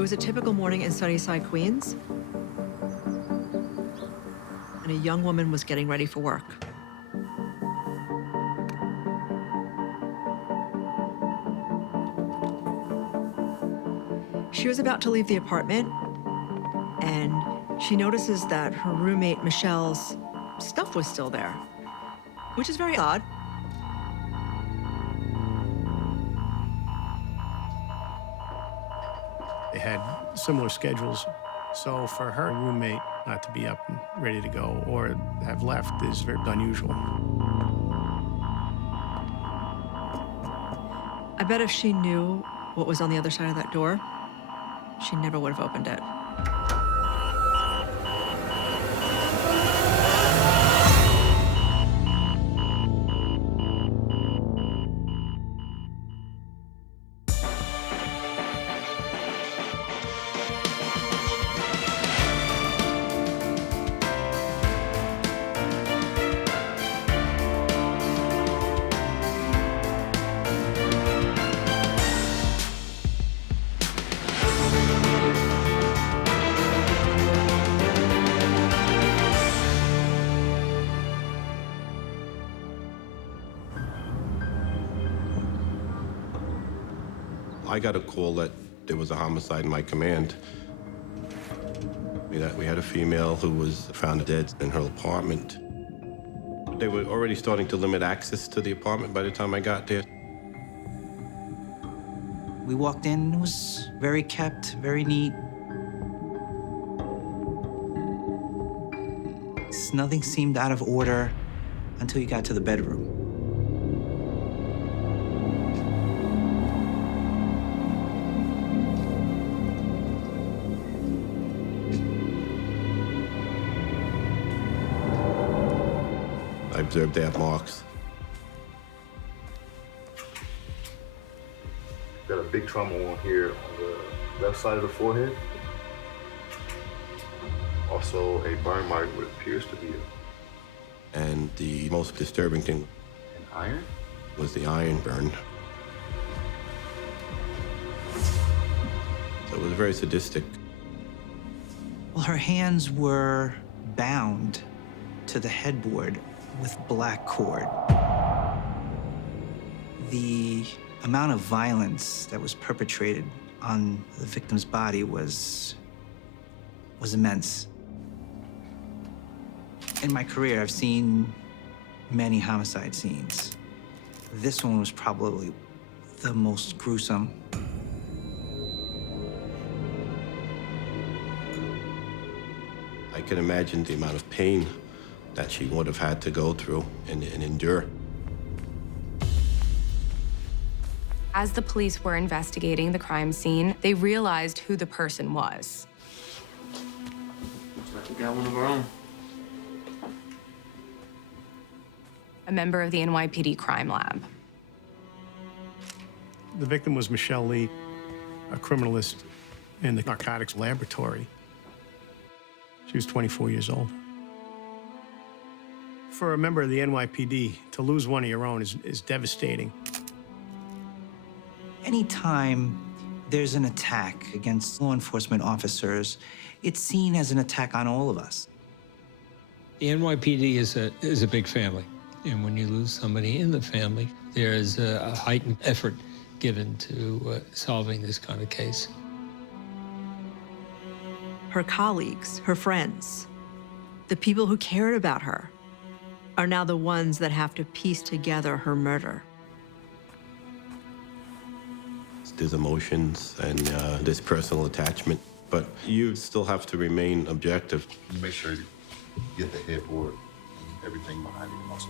It was a typical morning in Csi, Queens, and a young woman was getting ready for work. She was about to leave the apartment, and she notices that her roommate, Michelle's, stuff was still there, which is very odd. They had similar schedules, so for her roommate not to be up and ready to go or have left is very unusual. I bet if she knew what was on the other side of that door, she never would have opened it. I got a call that there was a homicide in my command. That we had a female who was found dead in her apartment. They were already starting to limit access to the apartment by the time I got there. We walked in, it was very kept, very neat. Nothing seemed out of order until you got to the bedroom. I observed they have marks. Got a big trauma wound here on the left side of the forehead. Also a burn mark what appears to be And the most disturbing thing an iron. Was the iron burn. So it was very sadistic. Well, her hands were bound to the headboard with black cord. The amount of violence that was perpetrated on the victim's body was immense. In my career, I've seen many homicide scenes. This one was probably the most gruesome. I can imagine the amount of pain that she would have had to go through and endure. As the police were investigating the crime scene, they realized who the person was. Looks like we got one of our own. A member of the NYPD crime lab. The victim was Michelle Lee, a criminalist in the narcotics laboratory. She was 24 years old. For a member of the NYPD, to lose one of your own is devastating. Anytime there's an attack against law enforcement officers, it's seen as an attack on all of us. The NYPD is a big family, and when you lose somebody in the family, there is a heightened effort given to solving this kind of case. Her colleagues, her friends, the people who cared about her, are now the ones that have to piece together her murder. There's emotions and this personal attachment, but you still have to remain objective. Make sure you get the headboard and everything behind it also.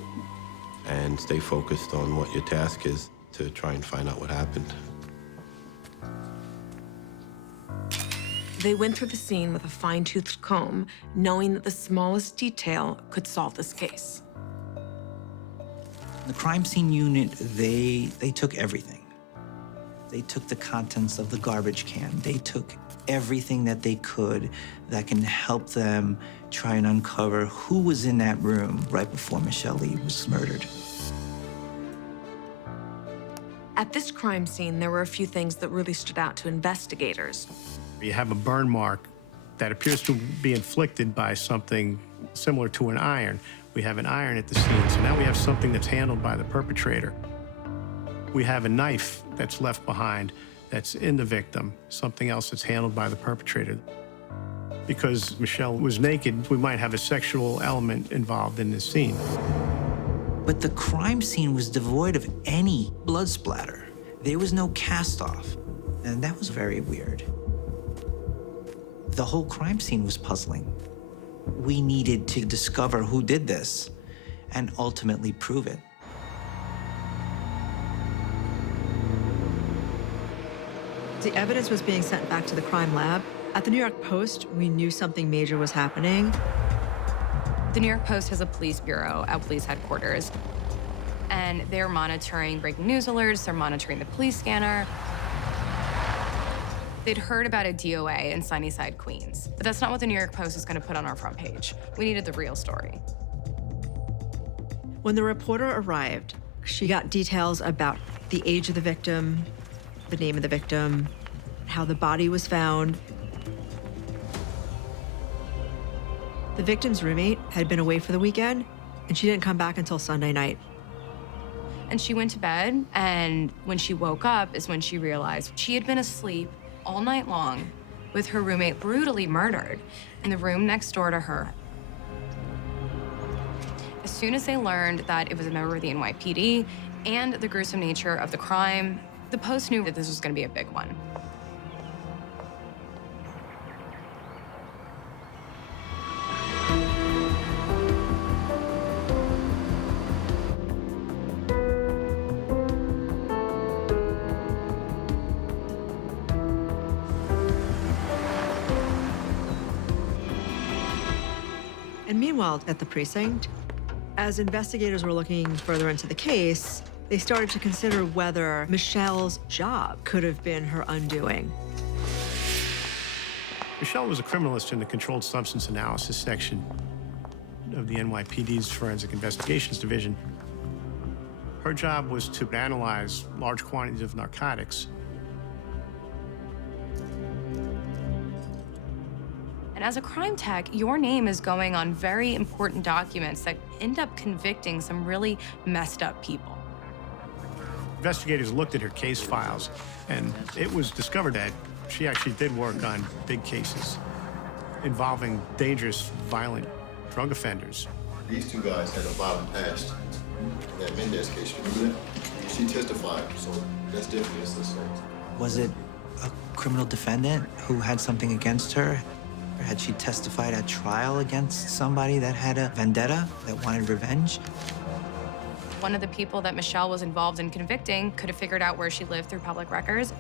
And stay focused on what your task is to try and find out what happened. They went through the scene with a fine-toothed comb, knowing that the smallest detail could solve this case. The crime scene unit, they took everything. They took the contents of the garbage can. They took everything that they could that can help them try and uncover who was in that room right before Michelle Lee was murdered. At this crime scene, there were a few things that really stood out to investigators. You have a burn mark that appears to be inflicted by something similar to an iron. We have an iron at the scene, so now we have something that's handled by the perpetrator. We have a knife that's left behind that's in the victim, something else that's handled by the perpetrator. Because Michelle was naked, we might have a sexual element involved in this scene. But the crime scene was devoid of any blood splatter. There was no cast-off, and that was very weird. The whole crime scene was puzzling. We needed to discover who did this and ultimately prove it. The evidence was being sent back to the crime lab. At the New York Post, we knew something major was happening. The New York Post has a police bureau at police headquarters, and they're monitoring breaking news alerts, they're monitoring the police scanner. They'd heard about a DOA in Sunnyside, Queens, but that's not what the New York Post is going to put on our front page. We needed the real story. When the reporter arrived, she got details about the age of the victim, the name of the victim, how the body was found. The victim's roommate had been away for the weekend, and she didn't come back until Sunday night. And she went to bed, and when she woke up is when she realized she had been asleep all night long with her roommate brutally murdered in the room next door to her. As soon as they learned that it was a member of the NYPD and the gruesome nature of the crime, the Post knew that this was going to be a big one. And meanwhile, at the precinct, as investigators were looking further into the case, they started to consider whether Michelle's job could have been her undoing. Michelle was a criminalist in the Controlled Substance Analysis section of the NYPD's Forensic Investigations Division. Her job was to analyze large quantities of narcotics. And as a crime tech, your name is going on very important documents that end up convicting some really messed up people. Investigators looked at her case files, and it was discovered that she actually did work on big cases involving dangerous, violent drug offenders. These two guys had a violent past. That Mendez case, remember that? She testified, so that's definitely a suspect. Was it a criminal defendant who had something against her? Or had she testified at trial against somebody that had a vendetta, that wanted revenge? One of the people that Michelle was involved in convicting could have figured out where she lived through public records.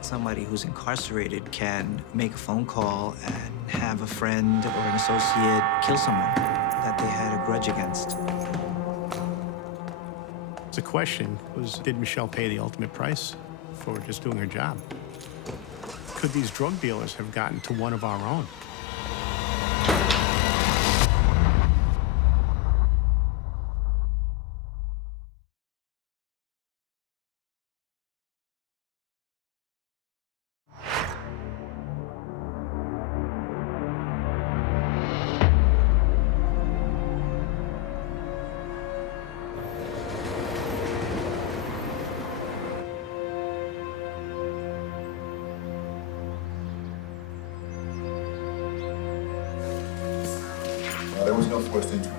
Somebody who's incarcerated can make a phone call and have a friend or an associate kill someone that they had a grudge against. The question was, did Michelle pay the ultimate price for just doing her job? Could these drug dealers have gotten to one of our own? There was no forced entry.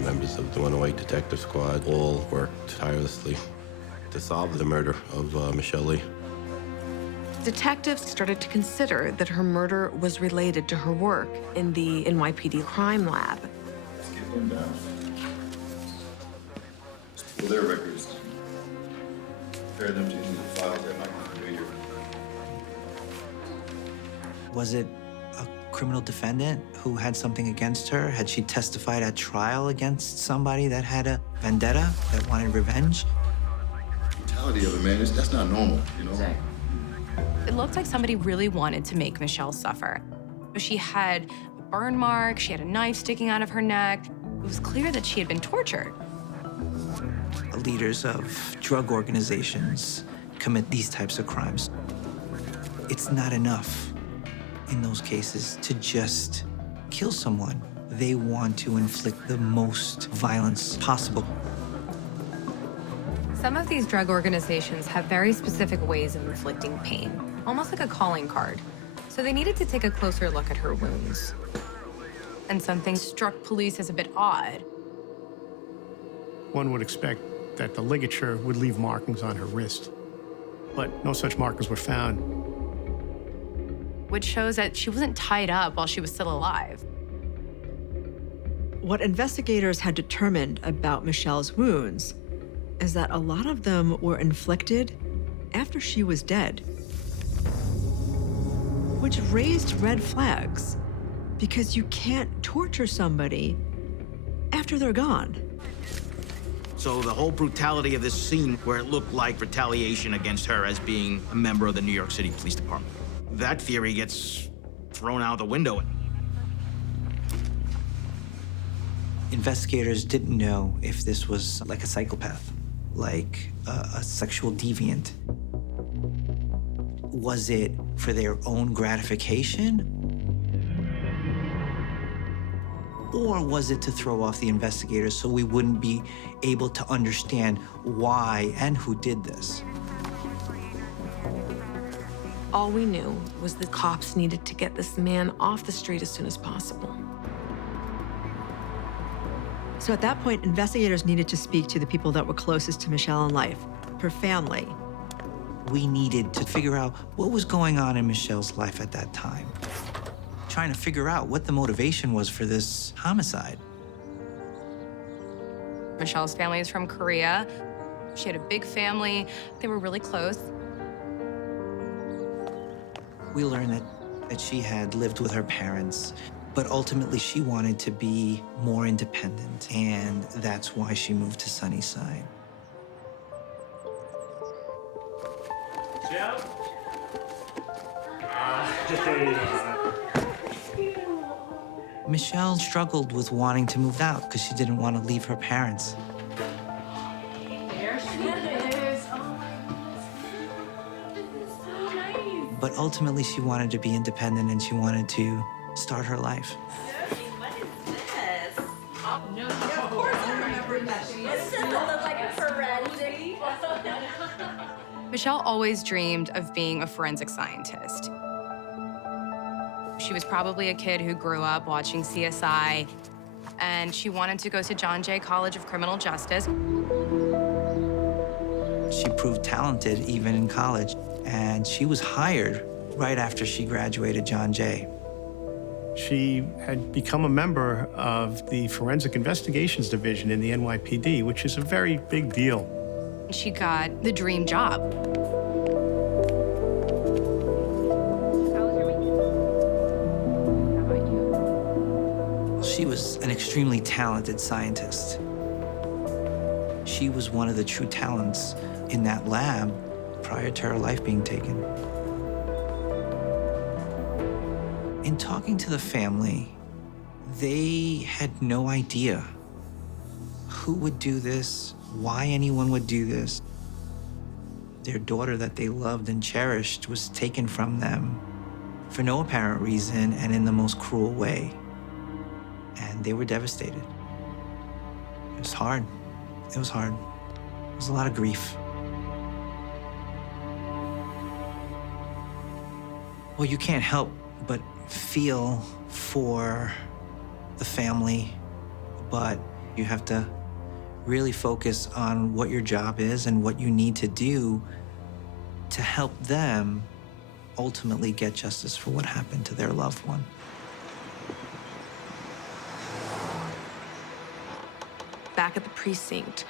Members of the 108 Detective Squad all worked tirelessly to solve the murder of Michelle Lee. Detectives started to consider that her murder was related to her work in the NYPD crime lab. Let's get them down. For their records, compare them to any of the files that might be familiar. Was it a criminal defendant who had something against her? Had she testified at trial against somebody that had a vendetta, that wanted revenge? Brutality of it, man, that's not normal, you know? Exactly. It looked like somebody really wanted to make Michelle suffer. She had a burn mark, she had a knife sticking out of her neck. It was clear that she had been tortured. Leaders of drug organizations commit these types of crimes. It's not enough in those cases to just kill someone. They want to inflict the most violence possible. Some of these drug organizations have very specific ways of inflicting pain, almost like a calling card. So they needed to take a closer look at her wounds. And something struck police as a bit odd. One would expect that the ligature would leave markings on her wrist, but no such markings were found. Which shows that she wasn't tied up while she was still alive. What investigators had determined about Michelle's wounds is that a lot of them were inflicted after she was dead, which raised red flags because you can't torture somebody after they're gone. So the whole brutality of this scene where it looked like retaliation against her as being a member of the New York City Police Department, that theory gets thrown out the window. Investigators didn't know if this was like a psychopath, like a sexual deviant. Was it for their own gratification? Or was it to throw off the investigators so we wouldn't be able to understand why and who did this? All we knew was the cops needed to get this man off the street as soon as possible. So at that point, investigators needed to speak to the people that were closest to Michelle in life, her family. We needed to figure out what was going on in Michelle's life at that time. Trying to figure out what the motivation was for this homicide. Michelle's family is from Korea. She had a big family. They were really close. We learned that she had lived with her parents, but ultimately she wanted to be more independent, and that's why she moved to Sunnyside. Michelle struggled with wanting to move out because she didn't want to leave her parents. There she is. Oh my goodness. This is so nice. But ultimately she wanted to be independent and she wanted to start her life. What is this? Oh, no. Yeah, of course I remember that. This doesn't look like a forensic. Michelle always dreamed of being a forensic scientist. She was probably a kid who grew up watching C.S.I, and she wanted to go to John Jay College of Criminal Justice. She proved talented even in college, and she was hired right after she graduated John Jay. She had become a member of the Forensic Investigations Division in the NYPD, which is a very big deal. She got the dream job. She was an extremely talented scientist. She was one of the true talents in that lab prior to her life being taken. In talking to the family, they had no idea who would do this, why anyone would do this. Their daughter that they loved and cherished was taken from them for no apparent reason and in the most cruel way. And they were devastated. It was hard. It was hard. It was a lot of grief. Well, you can't help but feel for the family, but you have to really focus on what your job is and what you need to do to help them ultimately get justice for what happened to their loved one. Back at the precinct,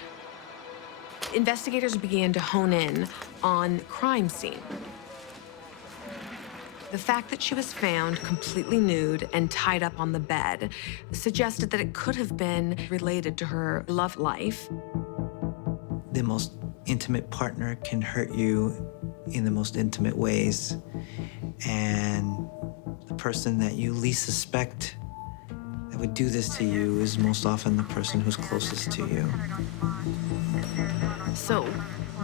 investigators began to hone in on the crime scene. The fact that she was found completely nude and tied up on the bed suggested that it could have been related to her love life. The most intimate partner can hurt you in the most intimate ways. And the person that you least suspect that would do this to you is most often the person who's closest to you. So,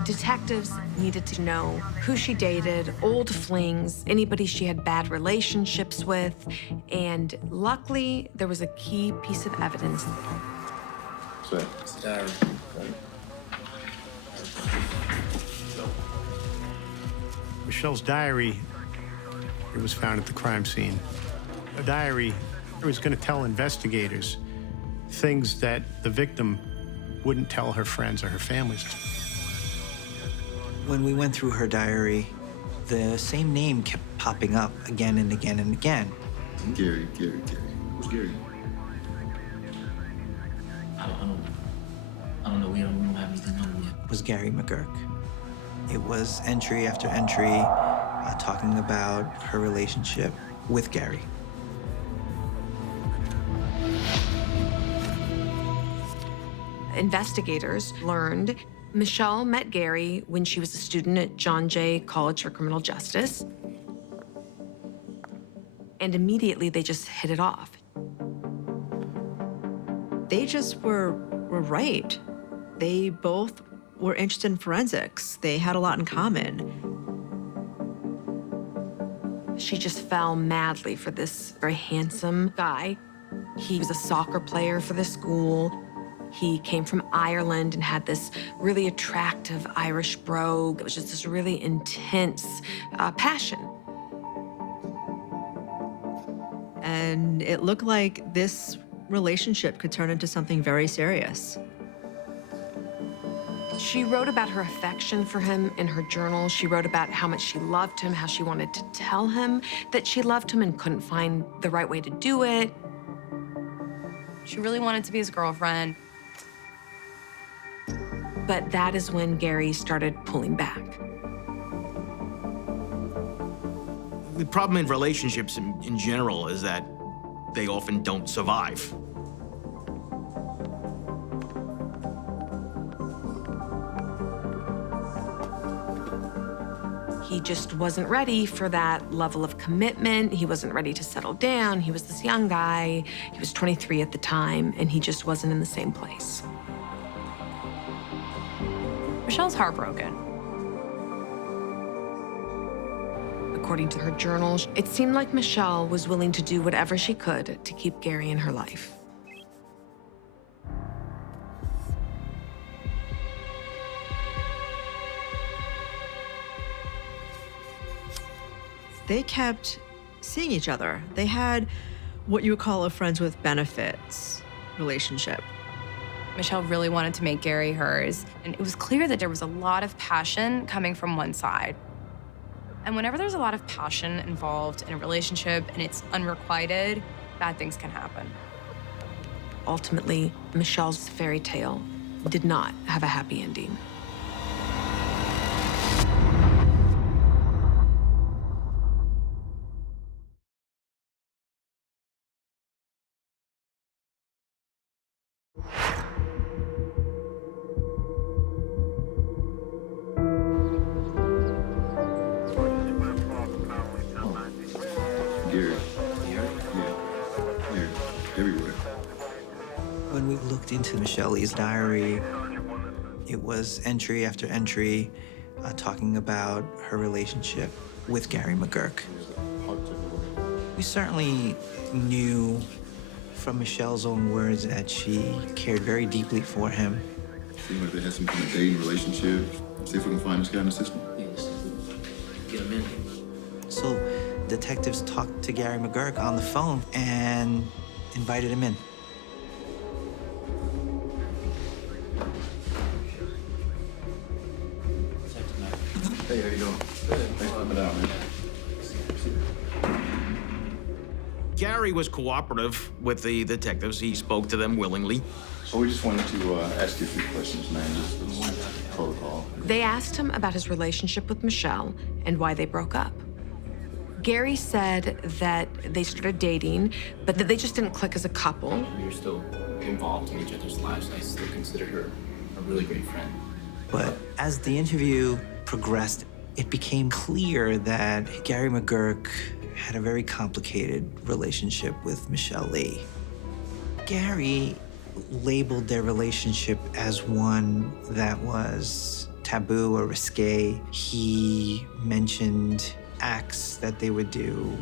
Detectives needed to know who she dated, old flings, anybody she had bad relationships with, and luckily, there was a key piece of evidence. It's a diary. Michelle's diary, it was found at the crime scene. A diary was going to tell investigators things that the victim wouldn't tell her friends or her families. When we went through her diary, the same name kept popping up again and again and again. Gary. Who's Gary? I don't know. We don't have anything on yet. It was Gary McGurk. It was entry after entry talking about her relationship with Gary. Investigators learned Michelle met Gary when she was a student at John Jay College for Criminal Justice. And immediately they just hit it off. They just were right. They both were interested in forensics. They had a lot in common. She just fell madly for this very handsome guy. He was a soccer player for the school. He came from Ireland and had this really attractive Irish brogue. It was just this really intense passion. And it looked like this relationship could turn into something very serious. She wrote about her affection for him in her journal. She wrote about how much she loved him, how she wanted to tell him that she loved him and couldn't find the right way to do it. She really wanted to be his girlfriend. But that is when Gary started pulling back. The problem in relationships in general is that they often don't survive. He just wasn't ready for that level of commitment. He wasn't ready to settle down. He was this young guy. He was 23 at the time, and he just wasn't in the same place. Michelle's heartbroken. According to her journal, it seemed like Michelle was willing to do whatever she could to keep Gary in her life. They kept seeing each other. They had what you would call a friends with benefits relationship. Michelle really wanted to make Gary hers, and it was clear that there was a lot of passion coming from one side. And whenever there's a lot of passion involved in a relationship and it's unrequited, bad things can happen. Ultimately, Michelle's fairy tale did not have a happy ending. When we looked into Michelle's diary, it was entry after entry talking about her relationship with Gary McGurk. We certainly knew from Michelle's own words that she cared very deeply for him. See if they had some kind of dating relationship. See if we can find this guy in the system. Get him in. So detectives talked to Gary McGurk on the phone and invited him in. Hey, how you doing? Thanks for coming out, man. Gary was cooperative with the detectives. He spoke to them willingly. So we just wanted to ask you a few questions, man. Just protocol. They asked him about his relationship with Michelle and why they broke up. Gary said that they started dating, but that they just didn't click as a couple. We were still involved in each other's lives. I still considered her a really great friend. But as the interview progressed, it became clear that Gary McGurk had a very complicated relationship with Michelle Lee. Gary labeled their relationship as one that was taboo or risque. He mentioned acts that they would do.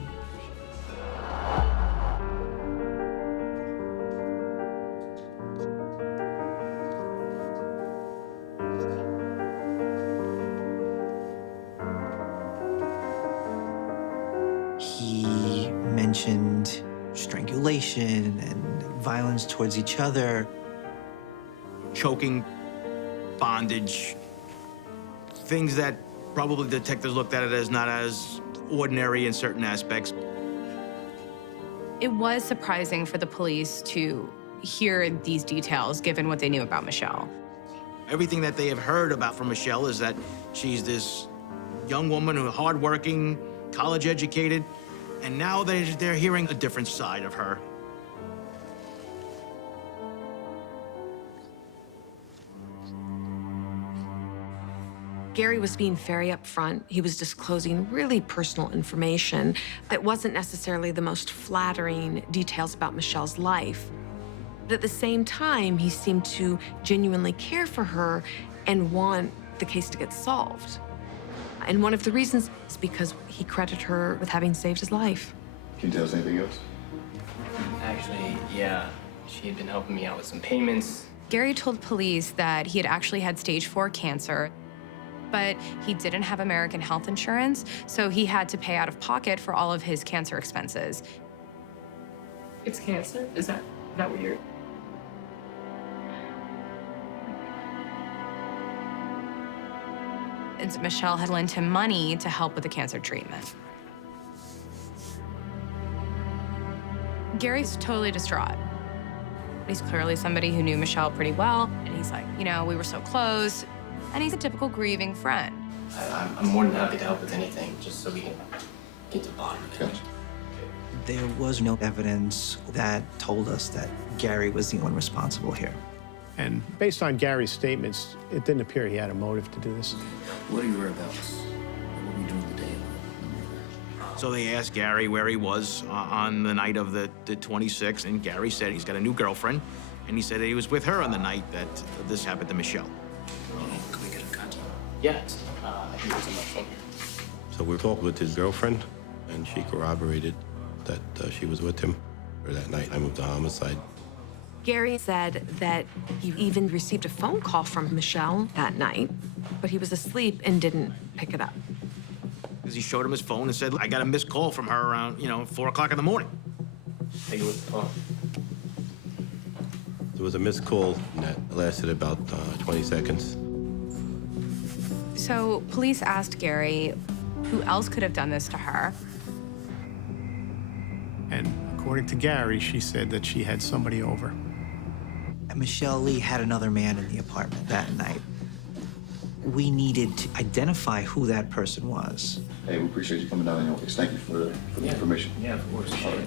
He mentioned strangulation and violence towards each other. Choking, bondage, things that probably detectives looked at it as not as ordinary in certain aspects. It was surprising for the police to hear these details, given what they knew about Michelle. Everything that they have heard about from Michelle is that she's this young woman who's hardworking, college educated, and now they're hearing a different side of her. Gary was being very upfront. He was disclosing really personal information that wasn't necessarily the most flattering details about Michelle's life. But at the same time, he seemed to genuinely care for her and want the case to get solved. And one of the reasons is because he credited her with having saved his life. Can you tell us anything else? Actually, yeah. She had been helping me out with some payments. Gary told police that he had actually had stage 4 cancer, but he didn't have American health insurance, so he had to pay out of pocket for all of his cancer expenses. It's cancer? Is that weird? And Michelle had lent him money to help with the cancer treatment. Gary's totally distraught. He's clearly somebody who knew Michelle pretty well, and he's like, you know, we were so close, and he's a typical grieving friend. I'm more than happy to help with anything, just so we can get to the bottom of it. Gotcha. There was no evidence that told us that Gary was the one responsible here. And based on Gary's statements, it didn't appear he had a motive to do this. What are your whereabouts? What were we doing the day of? So they asked Gary where he was on the night of the 26th, and Gary said he's got a new girlfriend, and he said that he was with her on the night that this happened to Michelle. Can we get in contact? Yeah, I think it's on my phone here. So we talked with his girlfriend, and she corroborated that she was with him or that night. I moved to homicide. Gary said that he even received a phone call from Michelle that night, but he was asleep and didn't pick it up. Because he showed him his phone and said, I got a missed call from her around, 4 o'clock in the morning. Take it with the phone. There was a missed call that lasted about 20 seconds. So police asked Gary who else could have done this to her. And according to Gary, she said that she had somebody over. And Michelle Lee had another man in the apartment that night. We needed to identify who that person was. Hey, we appreciate you coming down in your case. Thank you for the information. Yeah, of course. All right.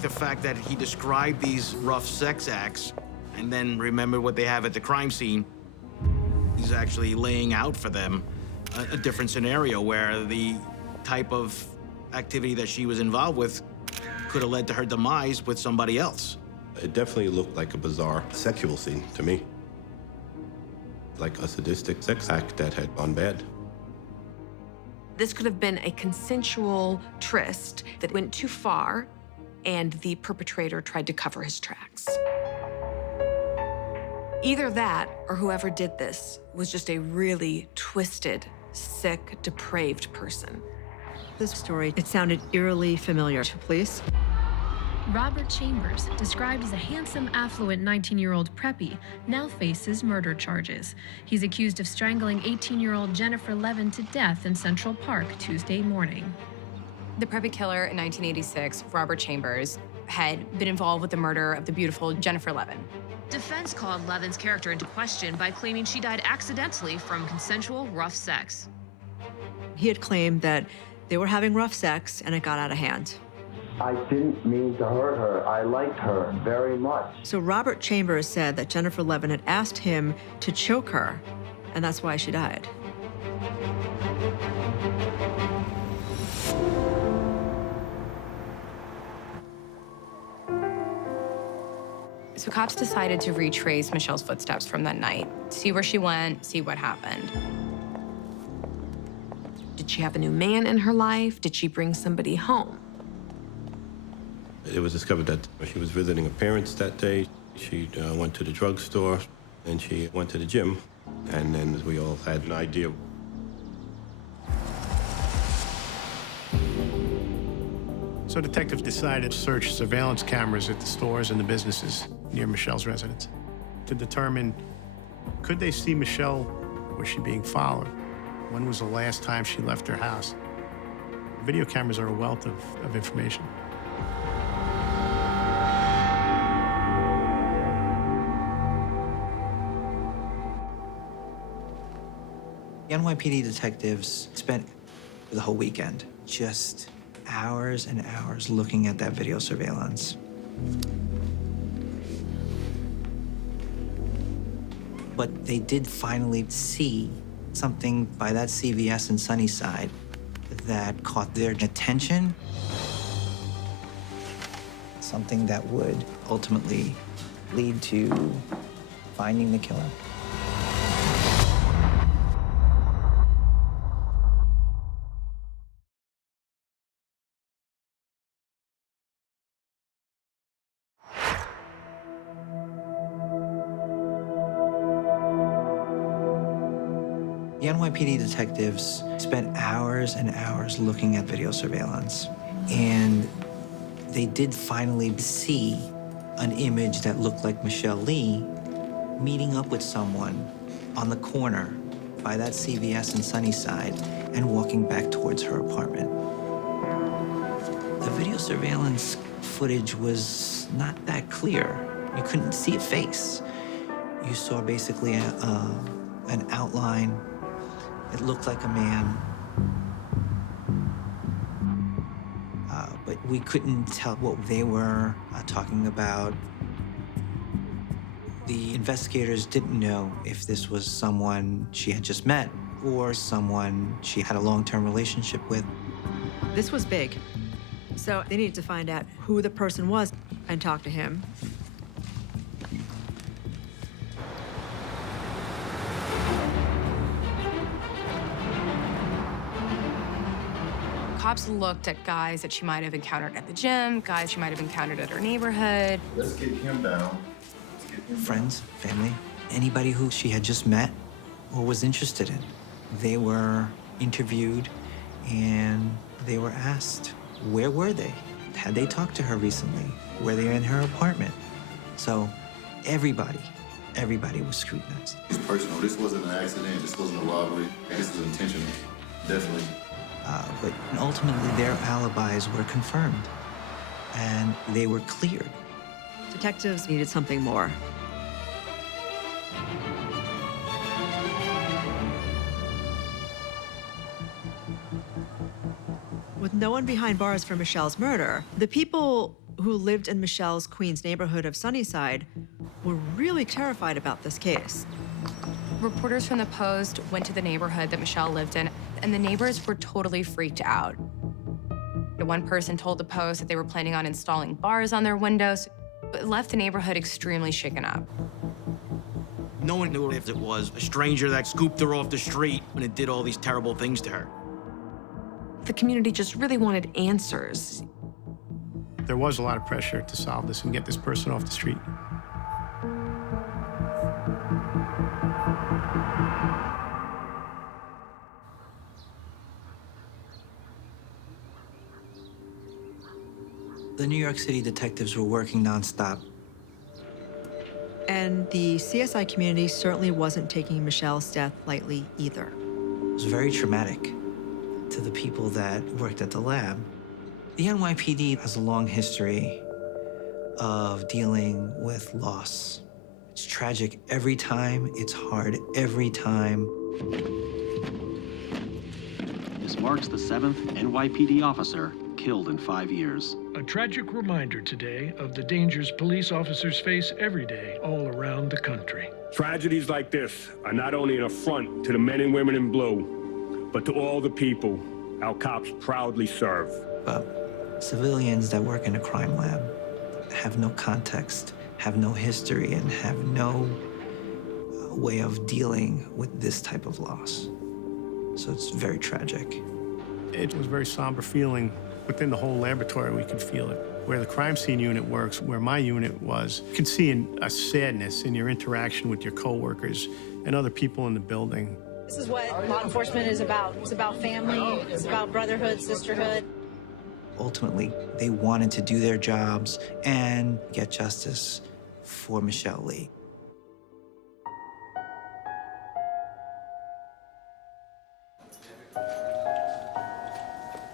The fact that he described these rough sex acts and then remembered what they have at the crime scene, he's actually laying out for them a different scenario where the type of activity that she was involved with could have led to her demise with somebody else. It definitely looked like a bizarre sexual scene to me. Like a sadistic sex act that had gone bad. This could have been a consensual tryst that went too far, and the perpetrator tried to cover his tracks. Either that, or whoever did this was just a really twisted, sick, depraved person. This story, it sounded eerily familiar to police. Robert Chambers, described as a handsome, affluent 19-year-old preppy, now faces murder charges. He's accused of strangling 18-year-old Jennifer Levin to death in Central Park Tuesday morning. The preppy killer in 1986, Robert Chambers, had been involved with the murder of the beautiful Jennifer Levin. Defense called Levin's character into question by claiming she died accidentally from consensual rough sex. He had claimed that they were having rough sex and it got out of hand. I didn't mean to hurt her. I liked her very much. So Robert Chambers said that Jennifer Levin had asked him to choke her, and that's why she died. So So cops decided to retrace Michelle's footsteps from that night, see where she went, see what happened. Did she have a new man in her life? Did she bring somebody home? It was discovered that she was visiting her parents that day. She went to the drugstore, and she went to the gym, and then we all had an idea. So detectives decided to search surveillance cameras at the stores and the businesses near Michelle's residence to determine, could they see Michelle? Was she being followed? When was the last time she left her house? Video cameras are a wealth of information. The NYPD detectives spent the whole weekend just hours and hours looking at that video surveillance. But they did finally see something by that CVS in Sunnyside that caught their attention. Something that would ultimately lead to finding the killer. The NYPD detectives spent hours and hours looking at video surveillance, and they did finally see an image that looked like Michelle Lee meeting up with someone on the corner by that CVS in Sunnyside and walking back towards her apartment. The video surveillance footage was not that clear. You couldn't see a face. You saw basically an outline. It looked like a man, but we couldn't tell what they were talking about. The investigators didn't know if this was someone she had just met or someone she had a long-term relationship with. This was big. So they needed to find out who the person was and talk to him. Cops looked at guys that she might have encountered at the gym, guys she might have encountered at her neighborhood. Let's get him down. Friends, family, anybody who she had just met or was interested in. They were interviewed and they were asked, where were they? Had they talked to her recently? Were they in her apartment? So everybody was scrutinized. It's personal. This wasn't an accident. This wasn't a robbery. This was intentional. Definitely. But ultimately, their alibis were confirmed, and they were cleared. Detectives needed something more. With no one behind bars for Michelle's murder, the people who lived in Michelle's Queens neighborhood of Sunnyside were really terrified about this case. Reporters from the Post went to the neighborhood that Michelle lived in, and the neighbors were totally freaked out. One person told the Post that they were planning on installing bars on their windows. It left the neighborhood extremely shaken up. No one knew if it was a stranger that scooped her off the street when it did all these terrible things to her. The community just really wanted answers. There was a lot of pressure to solve this and get this person off the street. The New York City detectives were working nonstop. And the CSI community certainly wasn't taking Michelle's death lightly either. It was very traumatic to the people that worked at the lab. The NYPD has a long history of dealing with loss. It's tragic every time, it's hard every time. This marks the 7th NYPD officer killed in 5 years. A tragic reminder today of the dangers police officers face every day all around the country. Tragedies like this are not only an affront to the men and women in blue, but to all the people our cops proudly serve. But civilians that work in a crime lab have no context have no history and have no way of dealing with this type of loss. So it's very tragic. It was a very somber feeling. Within the whole laboratory, we could feel it. Where the crime scene unit works, where my unit was, you could see a sadness in your interaction with your coworkers and other people in the building. This is what law enforcement is about. It's about family, it's about brotherhood, sisterhood. Ultimately, they wanted to do their jobs and get justice for Michelle Lee.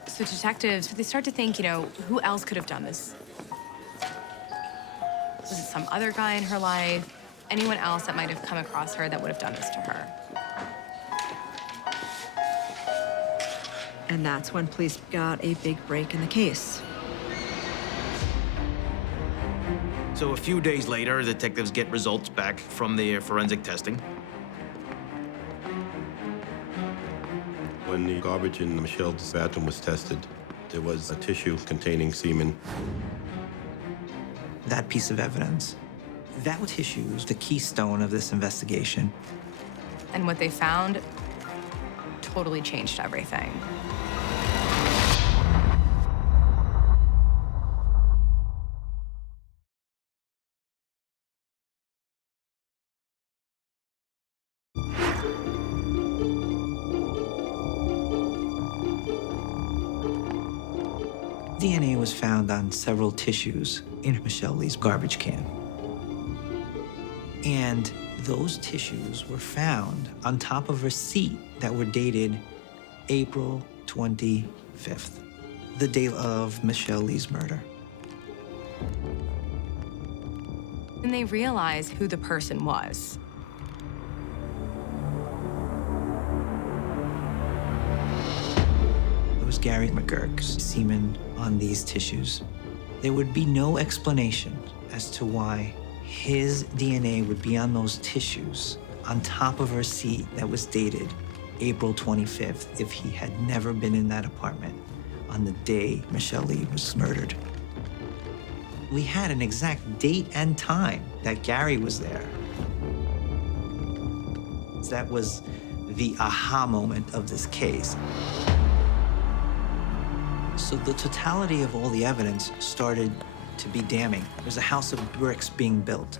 So detectives, they start to think, who else could have done this? Was it some other guy in her life? Anyone else that might have come across her that would have done this to her? And that's when police got a big break in the case. So a few days later, detectives get results back from the forensic testing. When the garbage in Michelle's bathroom was tested, there was a tissue containing semen. That piece of evidence, that tissue is the keystone of this investigation. And what they found totally changed everything. DNA was found on several tissues in Michelle Lee's garbage can. And those tissues were found on top of a receipt that were dated April 25th, the day of Michelle Lee's murder. And they realized who the person was. It was Gary McGurk's semen on these tissues. There would be no explanation as to why his DNA would be on those tissues on top of a receipt that was dated April 25th if he had never been in that apartment on the day Michelle Lee was murdered. We had an exact date and time that Gary was there. That was the aha moment of this case. So the totality of all the evidence started to be damning. There's a house of bricks being built.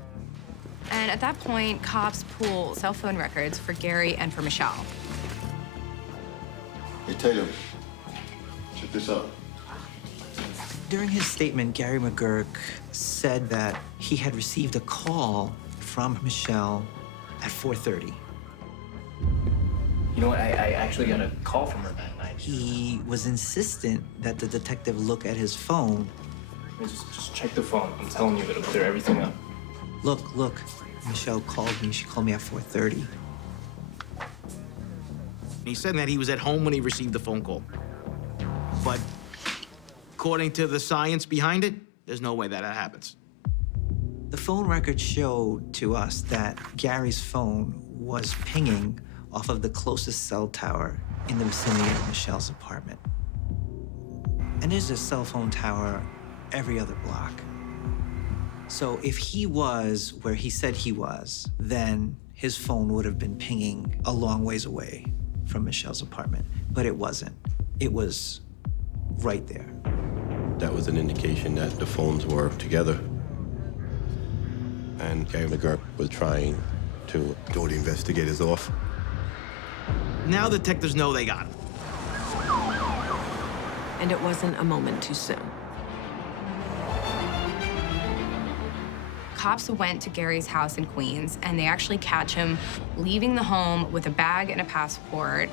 And at that point, cops pull cell phone records for Gary and for Michelle. Hey, Taylor, check this out. During his statement, Gary McGurk said that he had received a call from Michelle at 4:30. You know what? I actually got a call from her that night. He was insistent that the detective look at his phone. Just check the phone. I'm telling you, it'll clear everything up. Look. Michelle called me. She called me at 4:30. He said that he was at home when he received the phone call. But according to the science behind it, there's no way that happens. The phone records showed to us that Gary's phone was pinging off of the closest cell tower in the vicinity of Michelle's apartment. And there's a cell phone tower every other block. So if he was where he said he was, then his phone would have been pinging a long ways away from Michelle's apartment. But it wasn't. It was right there. That was an indication that the phones were together. And Gary McGurk was trying to throw the investigators off. Now detectives know they got him. And it wasn't a moment too soon. Cops went to Gary's house in Queens, and they actually catch him leaving the home with a bag and a passport.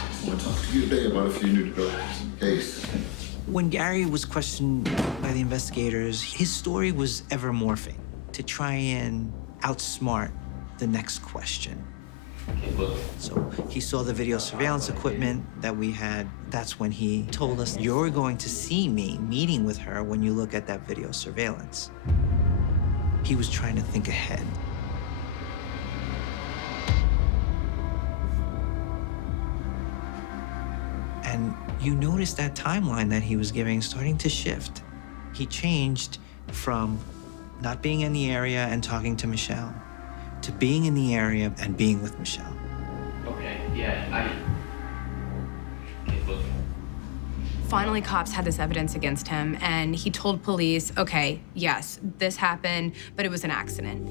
I want to talk to you today about a few new developments in the case. When Gary was questioned by the investigators, his story was ever morphing to try and outsmart the next question. So he saw the video surveillance equipment that we had. That's when he told us, you're going to see me meeting with her when you look at that video surveillance. He was trying to think ahead. You notice that timeline that he was giving starting to shift. He changed from not being in the area and talking to Michelle to being in the area and being with Michelle. Okay, yeah, Finally, cops had this evidence against him, and he told police, okay, yes, this happened, but it was an accident.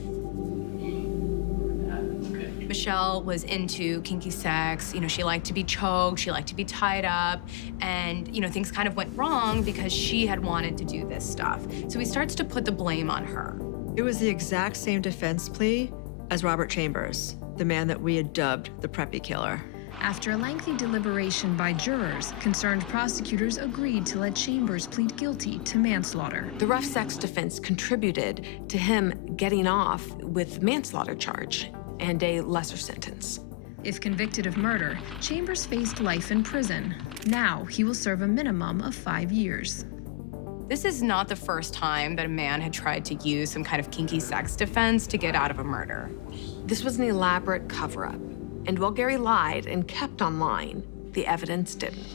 Michelle was into kinky sex. You know, she liked to be choked, she liked to be tied up, and, you know, things kind of went wrong because she had wanted to do this stuff. So he starts to put the blame on her. It was the exact same defense plea as Robert Chambers, the man that we had dubbed the preppy killer. After a lengthy deliberation by jurors, concerned prosecutors agreed to let Chambers plead guilty to manslaughter. The rough sex defense contributed to him getting off with manslaughter charge and a lesser sentence. If convicted of murder, Chambers faced life in prison. Now he will serve a minimum of 5 years. This is not the first time that a man had tried to use some kind of kinky sex defense to get out of a murder. This was an elaborate cover-up. And while Gary lied and kept on lying, the evidence didn't.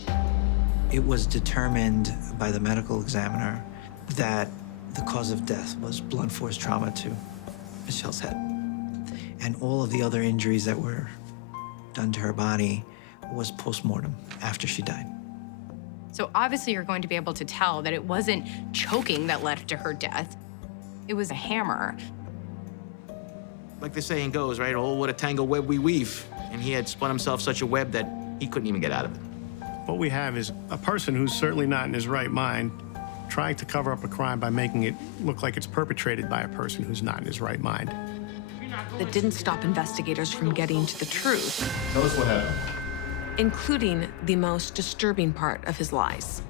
It was determined by the medical examiner that the cause of death was blunt force trauma to Michelle's head. And all of the other injuries that were done to her body was post-mortem after she died. So obviously you're going to be able to tell that it wasn't choking that led to her death. It was a hammer. Like the saying goes, right? Oh, what a tangled web we weave. And he had spun himself such a web that he couldn't even get out of it. What we have is a person who's certainly not in his right mind trying to cover up a crime by making it look like it's perpetrated by a person who's not in his right mind. That didn't stop investigators from getting to the truth. Tell us what happened. Including the most disturbing part of his lies.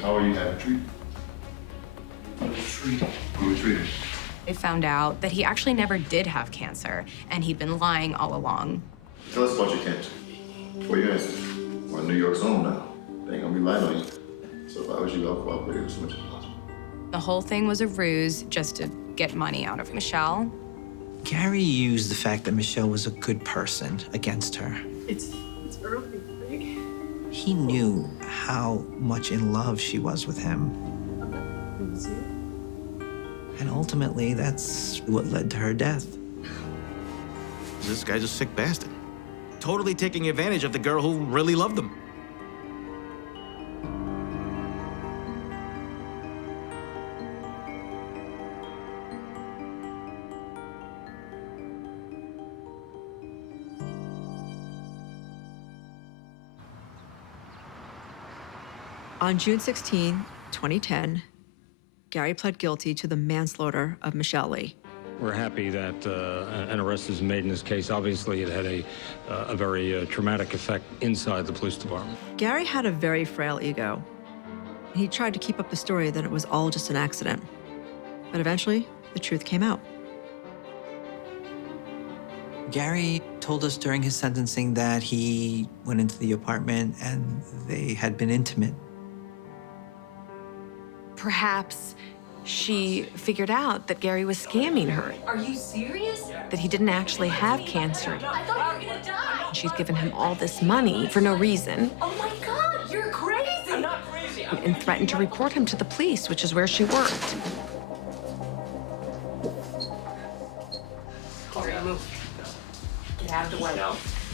How are you having treated? You were treated. They found out that he actually never did have cancer, and he'd been lying all along. Tell us about your cancer. Before you answer, we're in New York's home now. They ain't gonna rely on you. So if I was you, I'll cooperate as much as possible. The whole thing was a ruse just to get money out of Michelle. Gary used the fact that Michelle was a good person against her. It's early, Greg. He knew how much in love she was with him. And ultimately, that's what led to her death. This guy's a sick bastard. Totally taking advantage of the girl who really loved him. On June 16, 2010, Gary pled guilty to the manslaughter of Michelle Lee. We're happy that an arrest is made in this case. Obviously, it had a very traumatic effect inside the police department. Gary had a very frail ego. He tried to keep up the story that it was all just an accident. But eventually, the truth came out. Gary told us during his sentencing that he went into the apartment and they had been intimate. Perhaps she figured out that Gary was scamming her, Are you serious? that he didn't actually have cancer. I thought you were gonna die. She's given him all this money for no reason Oh my God, you're crazy. I'm not crazy. and threatened to report him to the police, which is where she worked. Corey, move. Get out of the way.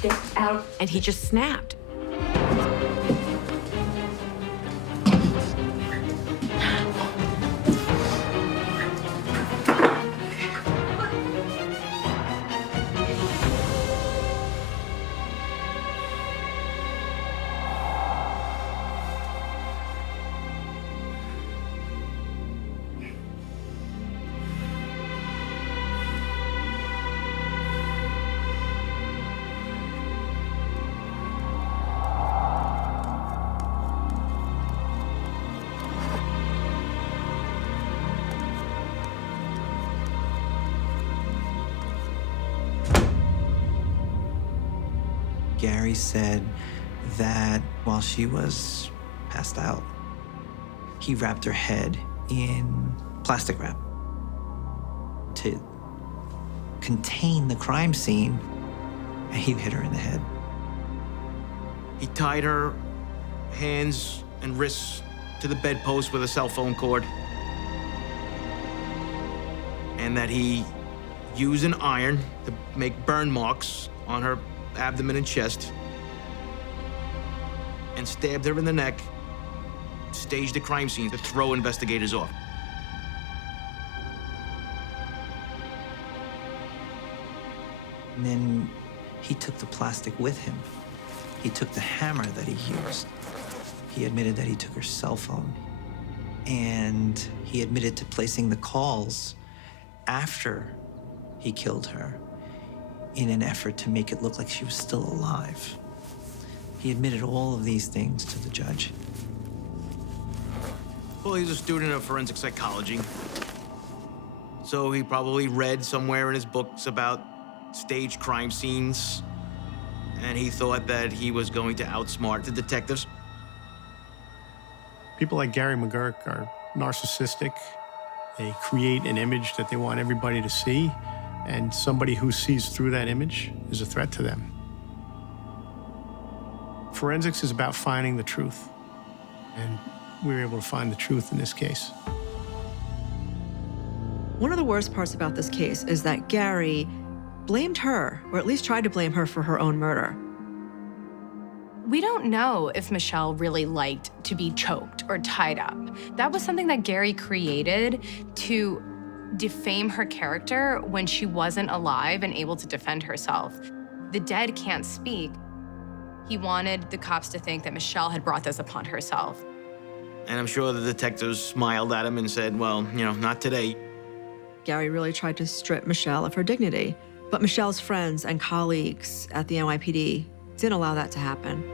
Get out. And he just snapped. Gary said that while she was passed out, he wrapped her head in plastic wrap to contain the crime scene, and he hit her in the head. He tied her hands and wrists to the bedpost with a cell phone cord, and that he used an iron to make burn marks on her abdomen and chest, and stabbed her in the neck, staged the crime scene to throw investigators off. And then he took the plastic with him. He took the hammer that he used. He admitted that he took her cell phone. And he admitted to placing the calls after he killed her in an effort to make it look like she was still alive. He admitted all of these things to the judge. Well, he's a student of forensic psychology, so he probably read somewhere in his books about staged crime scenes, and he thought that he was going to outsmart the detectives. People like Gary McGurk are narcissistic. They create an image that they want everybody to see, and somebody who sees through that image is a threat to them. Forensics is about finding the truth, and we were able to find the truth in this case. One of the worst parts about this case is that Gary blamed her, or at least tried to blame her for her own murder. We don't know if Michelle really liked to be choked or tied up. That was something that Gary created to defame her character when she wasn't alive and able to defend herself. The dead can't speak. He wanted the cops to think that Michelle had brought this upon herself. And I'm sure the detectives smiled at him and said, well, you know, not today. Gary really tried to strip Michelle of her dignity, but Michelle's friends and colleagues at the NYPD didn't allow that to happen.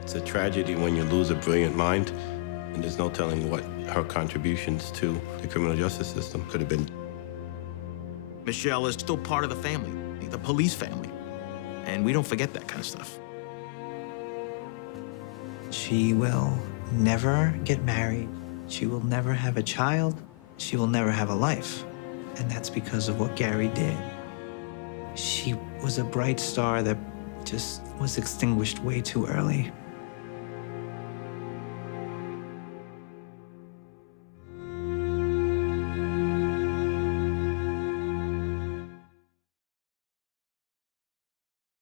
It's a tragedy when you lose a brilliant mind, and there's no telling what her contributions to the criminal justice system could have been. Michelle is still part of the family, the police family, and we don't forget that kind of stuff. She will never get married. She will never have a child. She will never have a life. And that's because of what Gary did. She was a bright star that just was extinguished way too early.